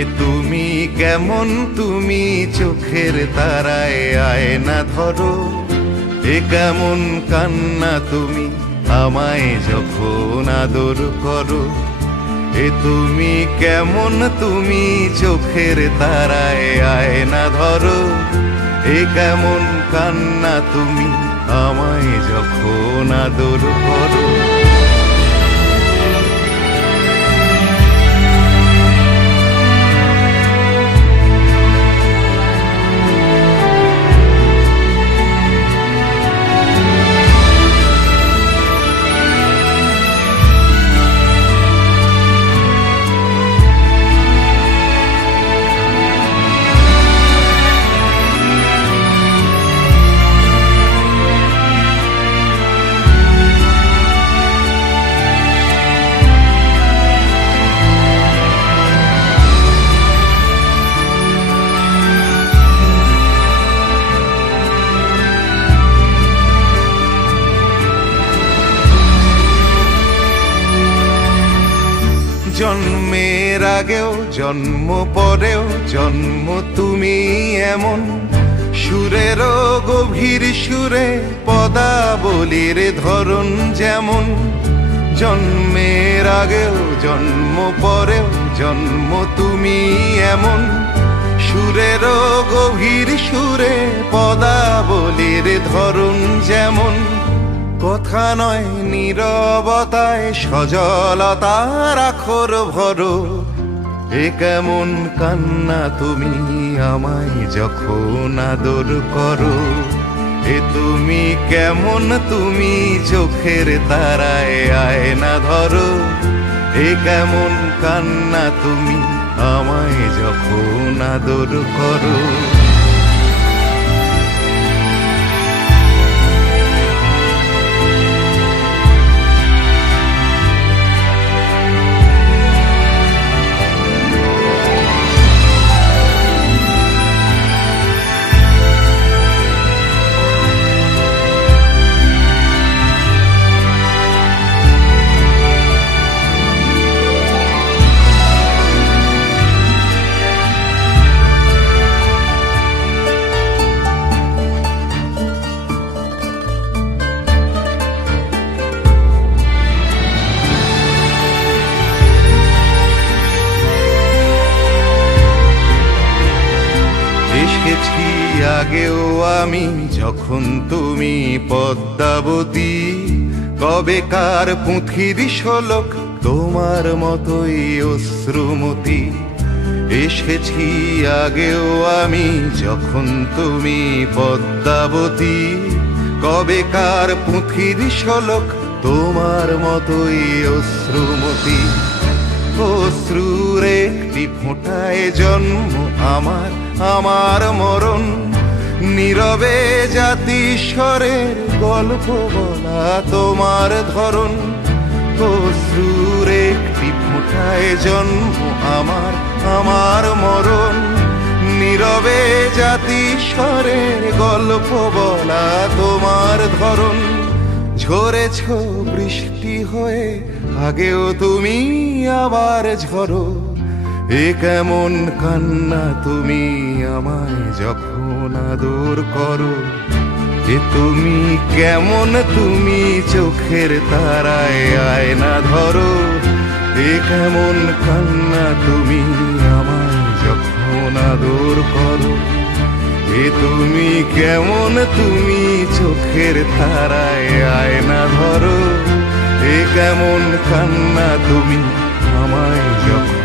এ তুমি কেমন, তুমি চোখের তারায় আয়না ধরো। এ কেমন কান্না তুমি আমায় যখন আদর করো। এ তুমি কেমন, তুমি চোখের তারায় আয়না ধরো। এ কেমন কান্না তুমি আমায় যখন আদর করো। জন্মের আগেও জন্ম পরেও জন্ম তুমি এমন, সুরেরও গভীর সুরে পদাবলীর ধরন যেমন। জন্মের আগেও জন্ম পরেও জন্ম তুমি এমন, সুরেরও গভীর সুরে পদাবলীর ধরন যেমন। কথা নয় নীরবতায় সজলতার আখর ভরো। এ কেমন কান্না তুমি আমায় যখন আদর করো। এ তুমি কেমন, তুমি চোখের তারায় আয়না ধরো। এ কেমন কান্না তুমি আমায় যখন আদর করো। এসেছি আগেও আমি যখন তুমি পদ্মাবতী। কবেকার পুঁথির শোলক তোমার মতোই অশ্রুমতি। এসেছি আগেও আমি যখন তুমি পদ্মাবতী। কবেকার পুঁথির শোলক তোমার মতোই অশ্রুমতি। অশ্রুর একটি ফোঁটায় জন্ম আমার, আমার মরণ। নীরবে জাতিস্বরের গল্প বলা তোমার ধরন। অশ্রুর একটি ফোঁটায় জন্ম আমার, আমার মরণ। নীরবে জাতিস্বরের গল্প বলা তোমার ধরন। ঝরেছ বৃষ্টি হয়ে আগেও তুমি আবার ঝরো। এ কেমন কান্না তুমি আমায় যখন আদর করো। এ তুমি কেমন, তুমি চোখের তারায় আয়না ধরো। এ কেমন কান্না তুমি আমায় যখন আদর করো। এ তুমি কেমন, তুমি চোখের তারায় আয়না ধরো। এ কেমন কান্না তুমি আমায় যখন